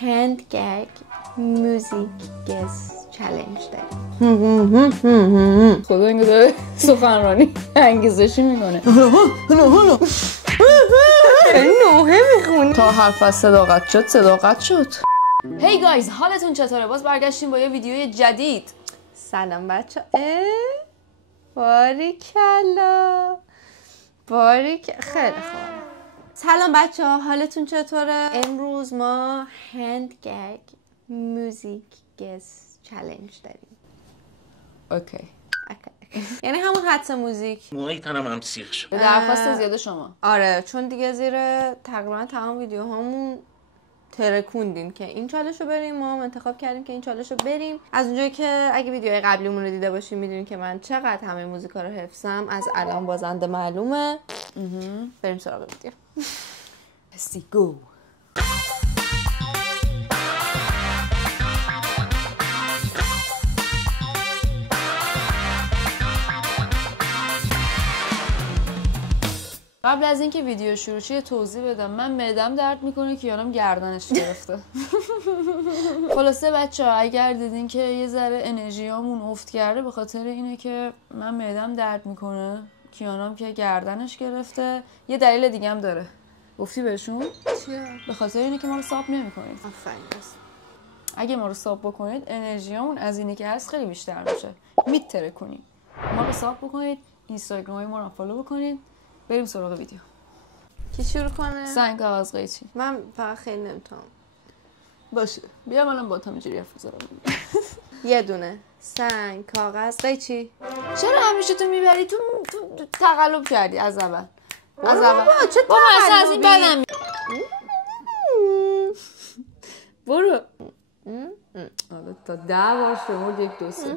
هند گگ موزیک گس چالش داریم. خدا اینگه داره سخنرانی انگیزشی میکنه. نوحه میخونی تا حرف از صداقت شد صداقت شد. هی گایز، حالتون چطوره؟ باز برگشتیم با یه ویدیوی جدید. سلام بچه. باریکلا خیلی خوب. سلام بچه ها، حالتون چطوره؟ امروز ما هند گگ موزیک گس چالش داریم. اوکی. یعنی همون حدس موزیک. موهای تنم هم سیخ شد. به درخواست زیاد شما. آره، چون دیگه زیر تقریبا تمام ویدیوهامون ترکوندین که این چالش رو بریم. ما هم انتخاب کردیم که این چالش رو بریم. از اونجایی که اگه ویدیوهای قبلیمون رو دیده باشین میدونین که من چقدر همه موزیکا رو حفظم. از الان بازنده معلومه. بریم سراغ ویدیو. Let's go. قبل از اینکه ویدیو شروع شه توضیح بدم. من معدم درد میکنه که یانم گردنش گرفته. خلاصه بچه‌ها اگر دیدین که یه ذره انرژیامون افت کرده به خاطر اینه که من معدم درد میکنه، کیانم که گردنش گرفته. یه دلیل دیگه هم داره. گفتی بهشون؟ چیه؟ به خاطر اینه که ما رو ساب نمی‌کنید. آفرین. اگه ما رو ساب بکنید انرژیامون از اینی که هست خیلی بیشتر میشه. میتره کنید. ما رو ساب بکنید، اینستاگرام ما رو فالو بکنید. بریم سراغ ویدیو. کی شروع کنه؟ سنگ کاغذ قیچی. من فقط خیلی نمیتونم. باشه. بیا منم با تو اینجوری حرف بزنم. یه دونه سنگ کاغذ قیچی. چرا همیشه تو میبری تو تقلب کردی از اول؟ از اول. چه اصلا از این بدم برو. حالا تا 10 بار شمرد 1 2 3.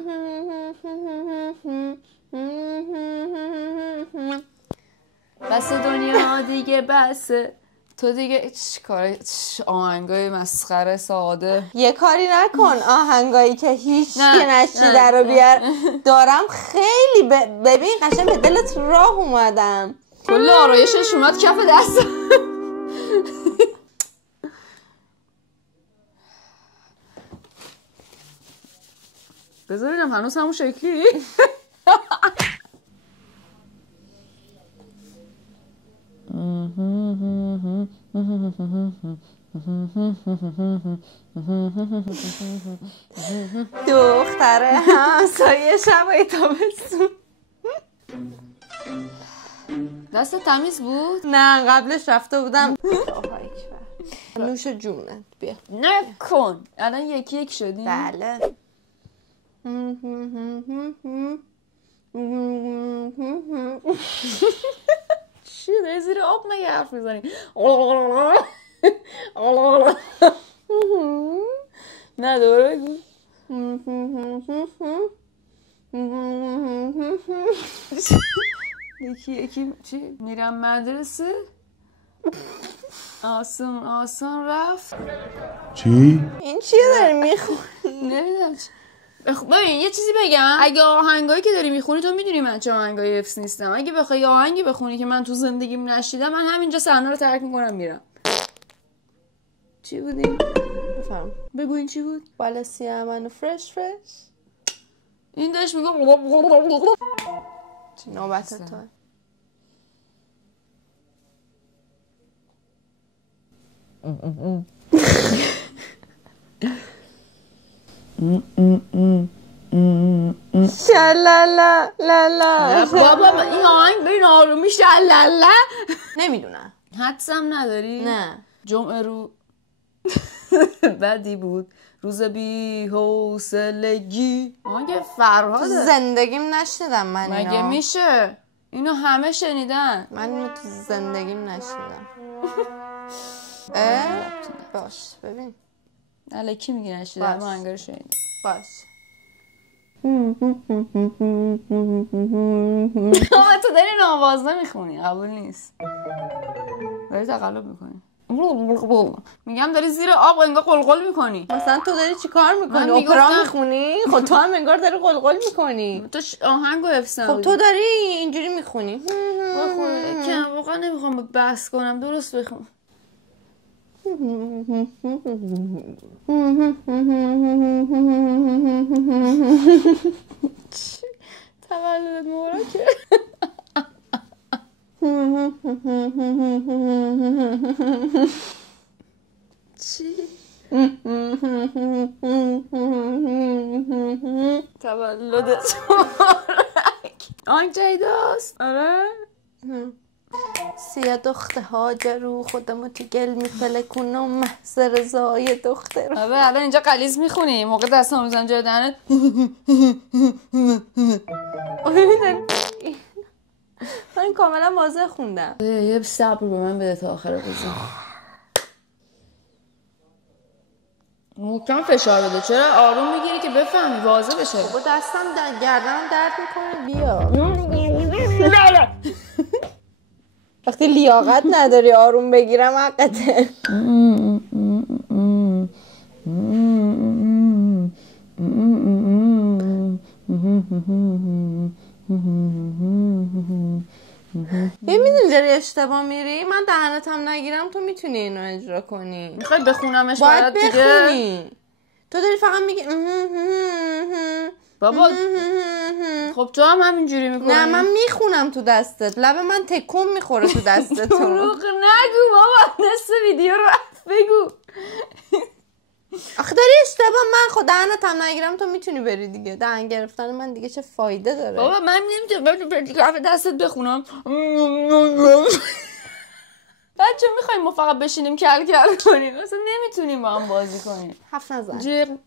بس دنیا دیگه بسه. تو دیگه کار آهنگای مسخره ساده. یه کاری نکن آهنگایی که هیچ کی نشنیده رو بیار. دارم خیلی ببین قشنگ به دلت راه اومدم. کل آرایشش اومد کف دست. بذار ببینم هنوز همون شکلی. دختره همسایه شبای تابستون. دست تمیز بود؟ نه قبلش رفته بودم. نوش جونت بیا. نکن. الان یکی یک شدیم؟ بله. چی داری زیر آب مگه حرف میزنی؟ نه دوباره بگو. یکی چی؟ میرم مدرسه آسان رفت. چی؟ این چیه داری میخونی؟ نمیدونم چی. ببین یه چیزی بگم. اگه آهنگایی که داری میخونی تو میدونی من چه آهنگایی حفظ نیستم. اگه بخوای آهنگی بخونی که من تو زندگیم نشیدم من همینجا صحنه رو ترک میکنم میرم. چی بودی؟ بفهم. بگو این چی بود؟ بالاسیا منو فرش این داشت میگم نوبت تو. شلالا لالا. بابا این آهنگ ببین آرومی شلالا. نمیدونم. حدسم نداری؟ نه. جمعه رو بدی بود. روز بی حوصلگی. آهنگ فرهاده. زندگیم نشنیدم من اینو. مگه میشه؟ اینو همه شنیدن. من اینو تو زندگیم نشنیدم. باش ببین. الکی میگی نشیدم. باش. آهنگ رو شنیدم. باش. تو داری نوازه میخونی. قبول نیست. داری تقلب میکنی. میگم داری زیر آب انگار قلقل میکنی. مثلا تو داری چی کار میکنی؟ اپرا میخونی؟ خب تو هم انگار داری قلقل میکنی. تو آهنگو حفظ خب تو داری اینجوری میخونی. واقعا نمیخوام بحث کنم. درست بخون. تولد مبارکه. چی؟ تولدت مبارک. آن جیداست. آره سیاه دخته هاجرو خودمو تو گل میفلکونم محض رضای دختر. آره الان اینجا قلیز میخونی موقع دستم میزنم جای دهنت. من کاملا واضح خوندم. یه صبر به من بده تا آخر بزن. محکم فشار بده. چرا آروم میگیری که بفهمی واضح بشه. با دستم گردنم درد میکنه. بیا وقتی لیاقت نداری آروم بگیرم حقته. میدونی داری اشتباه میری؟ من دهنتم نگیرم تو میتونی اینو اجرا کنی. میخوای بخونمش باید دیگه؟ بخونی. تو داری فقط میگی بابا خب تو هم همینجوری میکنی. نه من میخونم تو دستت. لب من تکون میخوره تو دستت. دروغ نگو بابا. نصف ویدیو رو بگو. آخه داری اشتباه. من خود دهنتم نگیرم تو میتونی بری دیگه. دهن گرفتن من دیگه چه فایده داره؟ بابا من نمیتونم دستت بخونم. بچه میخوایم ما فقط بشینیم کل کل کنیم. اصلا نمیتونیم با هم بازی کنیم. حرف نزن. جدی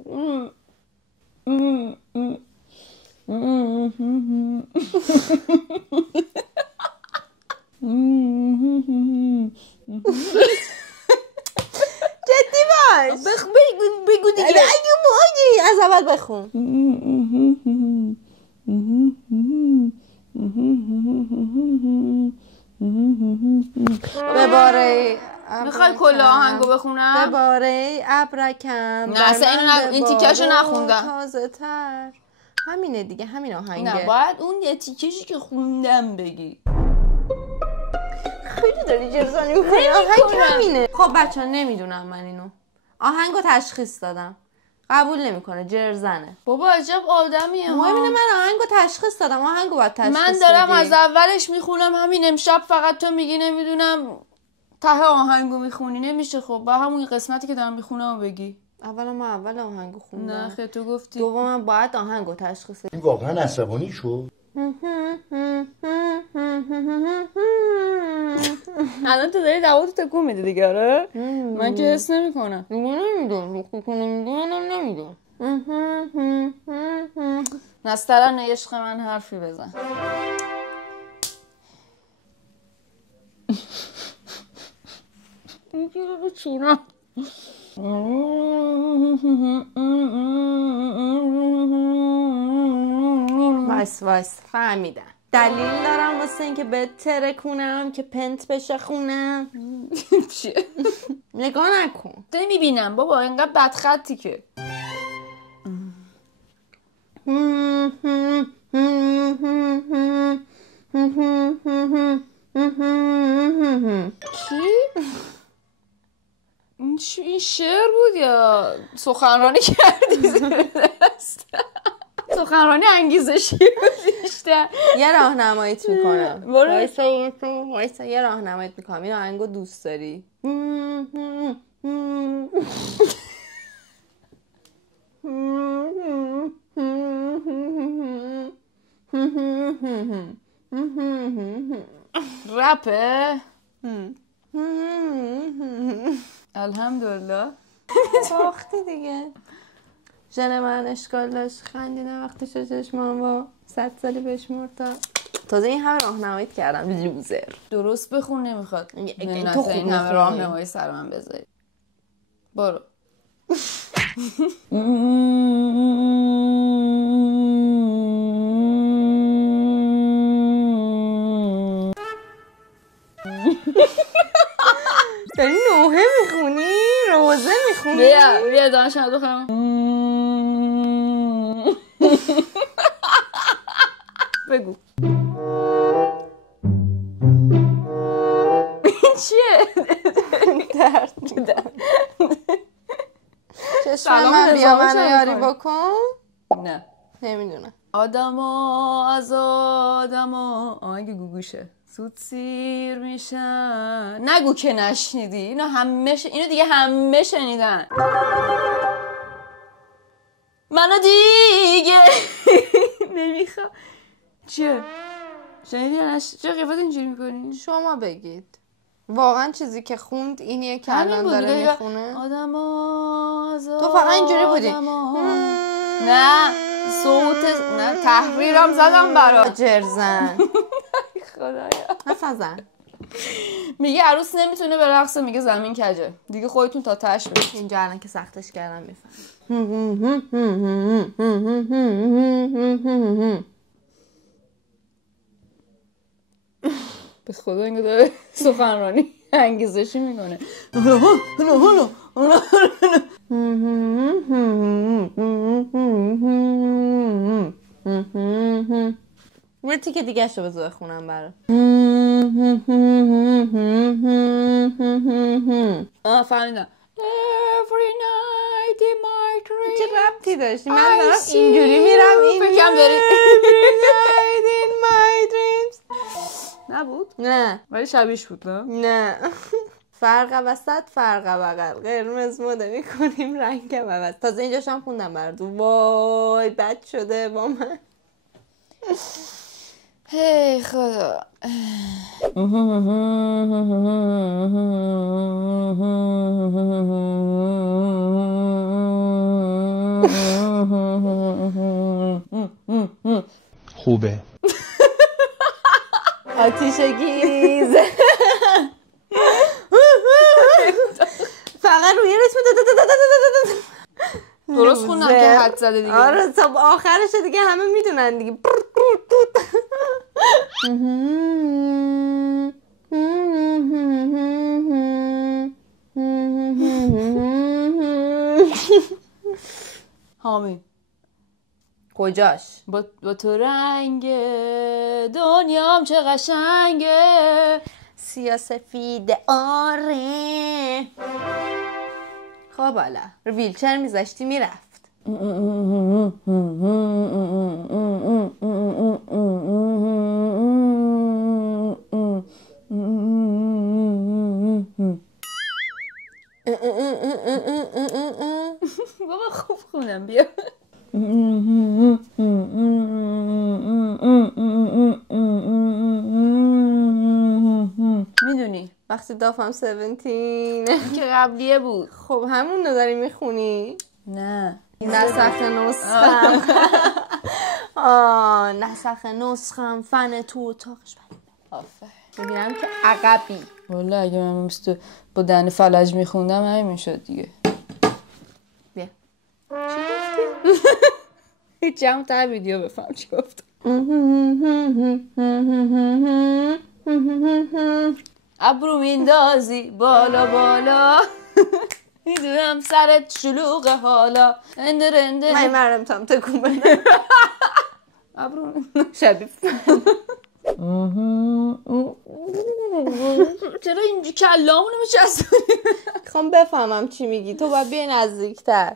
باش. بگو دیگه. اگه موجی از اول بخون. بباره میخوای کل آهنگو بخونم؟ بباره ابرکم. نه اصلا این تیکشو نخوندم. تازه تر. همینه دیگه. همین آهنگه. نه باید اون یه تیکشی که خوندم بگی. خیلی داری جرزانی میکنی. آهنگ همینه. خب بچه ها نمیدونم من اینو. آهنگو تشخیص دادم. قبول نمیکنه. جرزنه. بابا عجب آدمیه. مهم اینه من آهنگو تشخیص دادم. آهنگو باید تشخیص من دارم بدی. از اولش میخونم. همین امشب فقط تو میگی نمیدونم ته آهنگو میخونی. نمیشه خب. با همون قسمتی که دارم میخونم بگی. اولا من اول آهنگو خوندم. نه خیلی تو گفتی. دوم باید آهنگو تشخیص بدی. این واقعا عصبانی شد. الان تو داری دواتو تکون میدی دیگه. آره من که حس نمیکنم. نمیدونم نسترن عشق من حرفی بزن. میگیره رو چونم. وایس فهمیدم. دلیل دارم واسه اینکه بهت ترکونم که پنت بشه خونم. چیه؟ نگاه نکن. نمیبینم بابا اینقدر بدخطی که. چی؟ این شعر بود یا سخنرانی کردی؟ سخنرانی انگیزشی بود بیشتر. یه راهنماییت میکنم. وایسا یه راهنماییت میکنم. این آهنگو دوست داری؟ رپه؟ الحمدلله. باختی دیگه. ژن من اشکال داشت. خندیدم وقتی شد چشمام با 100 سالی بشمرد تا تازه این همه راهنماییت کردم. لوزر. درست بخون نمیخواد. تو خوب این همه راهنمایی سر من بذاری. برو. داری نوحه میخونی؟ روزه میخونی؟ بیا دانشم بخونم. بگو. این چیه؟ درد چشم من بیا منو یاری بکن. نه نمیدونم. آدما از آدما آهنگ گوگوشه زود سیر میشن. نگو که نشنیدی. اینو دیگه همه شنیدن. منو دیگه نمیخوام. چیه؟ شنیدی یا چرا قیفت اینجوری میکنی؟ شما بگید واقعا چیزی که خوند اینیه که الان داره میخونه؟ آدما از تو فقط اینجوری بودی. نه صوت نه تحریرم زدم برا جرزن. خدایا مثلا زن میگه عروس نمیتونه برقصه، میگه زمین کجه. دیگه خودتون تا تهش برید. اینجا الان که سختش کردم میفهم. بس خدا اینگه داره سخنرانی انگیزشی میکنه. یه تیکه دیگه شو بذار خونم برای فهمیدم. Every night in my dreams. چه ربطی داشتی؟ من دارم اینجوری میرم این فکرم داری Every night in my dreams. نبود؟ نه ولی شبیهش بود نه؟ نه. فرق وسط فرق بغل قرمز مده میکنیم رنگ عوض. تازه اینجاش هم خوندم براتون. وای بد شده با من. هی خدا. خوبه. آتیشگیز. فقط روی رتم درست خوندم که حد زده دیگه. آره تا آخرش دیگه همه میدونن دیگه. حامی کجاش؟ با تو رنگ دنیام چه قشنگه. سیاسفید آره. خب حالا ویلچر میذاشتی میرفت. بابا خوب خوندم بیا. میدونی وقتی دافم 17 که قبلیه بود. خب همون رو داری میخونی؟ نه نسخ نسخم. نسخ نسخم فن تو اتاقش ببینم که عقبی. والا اگه من مثل با دهن فلج میخوندم همین میشد دیگه. بیا هیچی همون ته ویدیو بفهم چی گفت. ابرو میندازی بالا بالا میدونم سرت شلوغه حالا اندر اندر من مرم تام تکون بده. ابرو شبیه چرا اینجا کلامونو میچسبونی؟ میخوام بفهمم چی میگی. تو باید بیای نزدیکتر.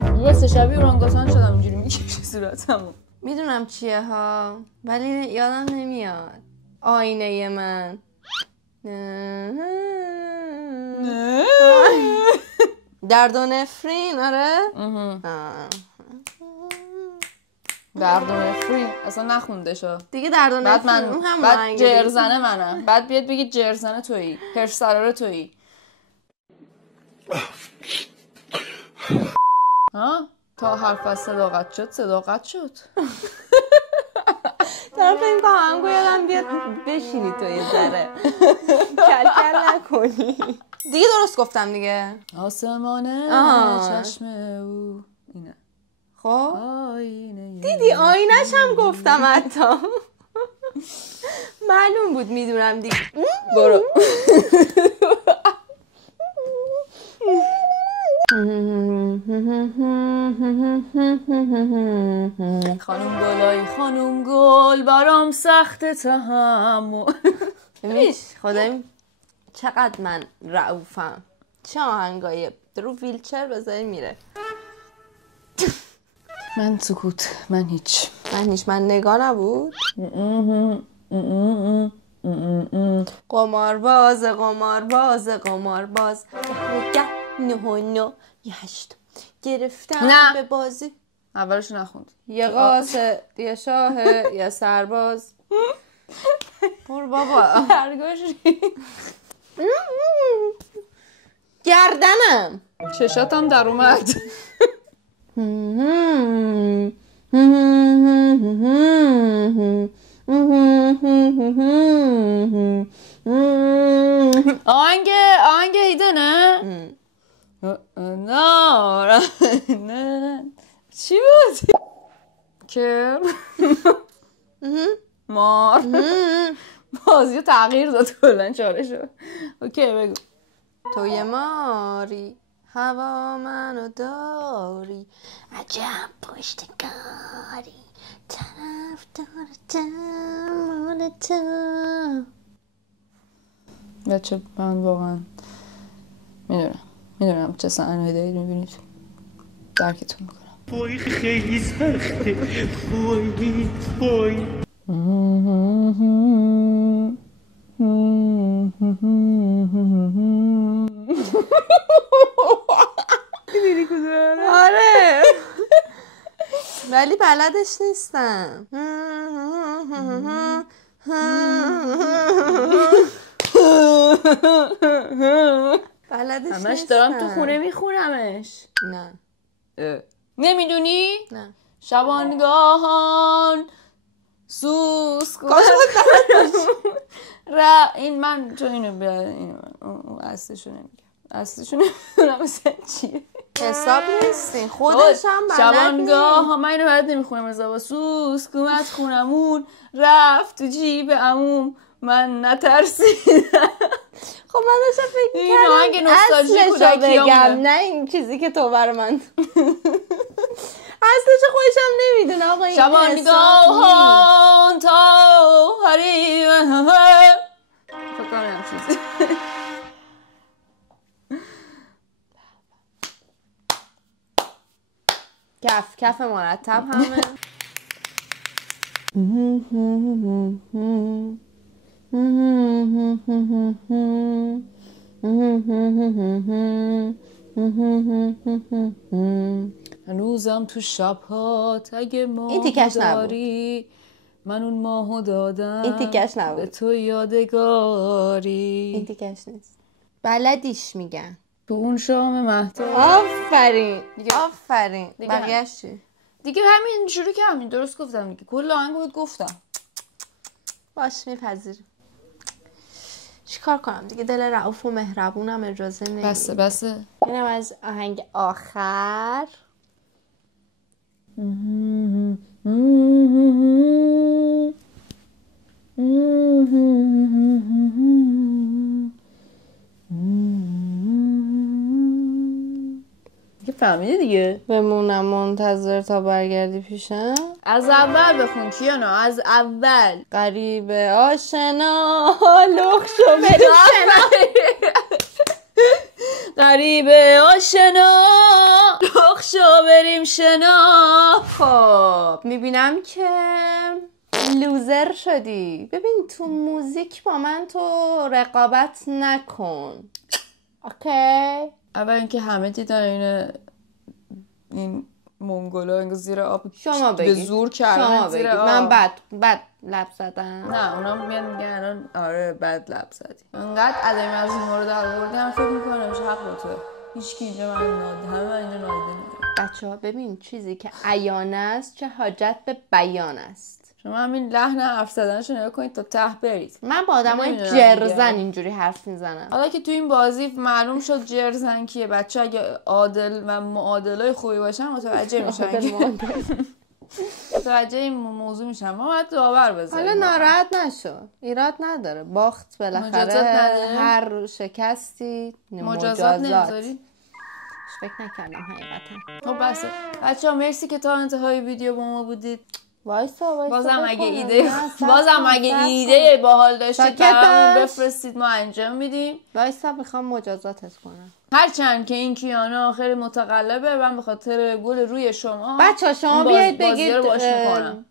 واسه شبیه اورانگوتان شدم اینجوری میکشه صورتمو. میدونم چیه ها ولی یادم نمیاد. آینه من درد و نفرین. آره درد و نفرین اصلا نخونده شو دیگه. درد و بعد نفرین من هم بعد جرزنه منم. بعد بیاد بگید جرزنه تویی، هرش سراره تویی. ها تا حرف از صداقت شد صداقت شد. طرف این که همگو یادم بیاد بشینی تو یه ذره کل کل نکنی. دیگه درست گفتم دیگه. آسمانه چشم او اینه. خب آینه دیدی آینش هم گفتم حتی. معلوم بود میدونم دیگه. برو. خانم گلای خانم گل برام سخت تحمل. خدایم چقدر من رعوفم. چه آهنگای رو ویلچر بذاری میره. من سکوت. من هیچ. من نگاه نبود. قمارباز نه یه هشت گرفتم نه. به بازی. اولشو نخوند. یه قاصه یه شاه یه سرباز. برو بابا. برگوشی. گردنم چشاتم در اومد. آهنگ ایده نه؟ نه چی بود؟ که مار بازی رو تغییر داد کلن چارشو. اوکی بگو. تو یه ماری هوا منو داری عجب پشتکاری طرف دار مال تو. بچه من واقعا میدونم چه صحنه‌ای دارید میبینید. درکتون میکنم. وای خیلی سخته. وای آره ولی بلدش نیستم. بلدش همش نیستم. دارم تو خونه میخونمش. نه نمیدونی؟ نه شبانگاهان سوس این من چون اینو اصلشو نمیدونم مثلا چیه. حساب نیستین خودش هم بلد شبانگاه ها من اینو بلد نمیخونم. ازا سوس کومت خونمون رفت تو جیب عموم من نترسیدم. خب من داشتم فکر این آهنگ نوستالژی کودکیامونه. بگم نه این چیزی که تو برای من اصلش خودشم نمیدونه آقا. این شبانگاهان تا هری فکر کنم چیزی. کف مرتب همه. هنوزم تو شب‌هات اگه ماه این تیکش داری من اون ماهو دادم. این تیکش نبود. به تو یادگاری. این تیکش نیست. بلدیش میگن. تو اون شام مهتاب. آفرین دیگه بقیه‌اش چی؟ دیگه همین شروع که همین درست گفتم دیگه. کل آهنگو بهت گفتم. باش میپذیرم. چیکار کنم دیگه؟ دل رئوف و مهربونم اجازه نمیده. بسه اینم از آهنگ آخر. دیگه فهمیدی دیگه. بمونم منتظر تا برگردی پیشم. از اول بخون کیانا. از اول. غریب آشنا لخ شو بریم شنا. غریب آشنا لخ شو بریم شنا. خب میبینم که لوزر شدی. ببین تو موزیک با من تو رقابت نکن. اوکی؟ اول اینکه همه دیدن این منگولا انگار زیر آب شما به بگید. زور کردن شما زیر بگید. آب. من بد لب زدم. نه اونا میگن الان آره بد لب زدی. انقدر عدمی از این مورد آوردم فکر میکنم میشه حق با توه. هیچکی اینجا من ناده. همه من اینجا ناده نمیگم. بچه‌ها ببین چیزی که عیان است چه حاجت به بیان است. شما همین لحن حرف زدنشو نگاه کنید تا ته برید. من با آدمای نمی‌دونم جرزن دیگه. اینجوری حرف میزنم. حالا که تو این بازی معلوم شد جرزن کیه. بچه اگه عادل و معادلای خوبی باشن متوجه میشن. متوجه این موضوع میشن. ما باید داور بذاریم. حالا ناراحت نشو. ایراد نداره. باخت بالاخره. مجازات نداره؟ هر شکستی مجازات نمیذاری؟ فکر نکردم حقیقتا. خب بسه بچه‌ها، مرسی که تا انتهای ویدیو با ما بودید. وایسا بازم اگه ایده باحال داشتید برامون بفرستید، ما انجام میدیم. وایسا میخوام مجازاتت کنم. هرچند که این کیانا خیلی متقلبه، من به خاطر گل روی شما بچه‌ها شما بیایید بگید میکنم.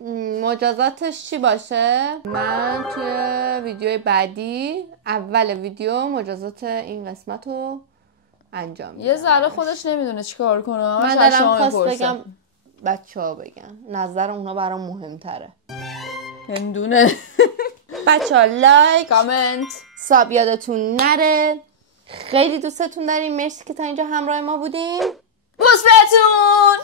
مجازاتش چی باشه. من توی ویدیو بعدی اول ویدیو مجازات این قسمت رو انجام میدم. یه ذره خودش نمیدونه چیکار کنه. من دارم خواست بگم بچه‌ها بگن نظر اونا برام مهمتره. هندونه. بچه‌ها لایک کامنت ساب یادتون نره. خیلی دوستتون داریم. مرسی که تا اینجا همراه ما بودیم. مثبتون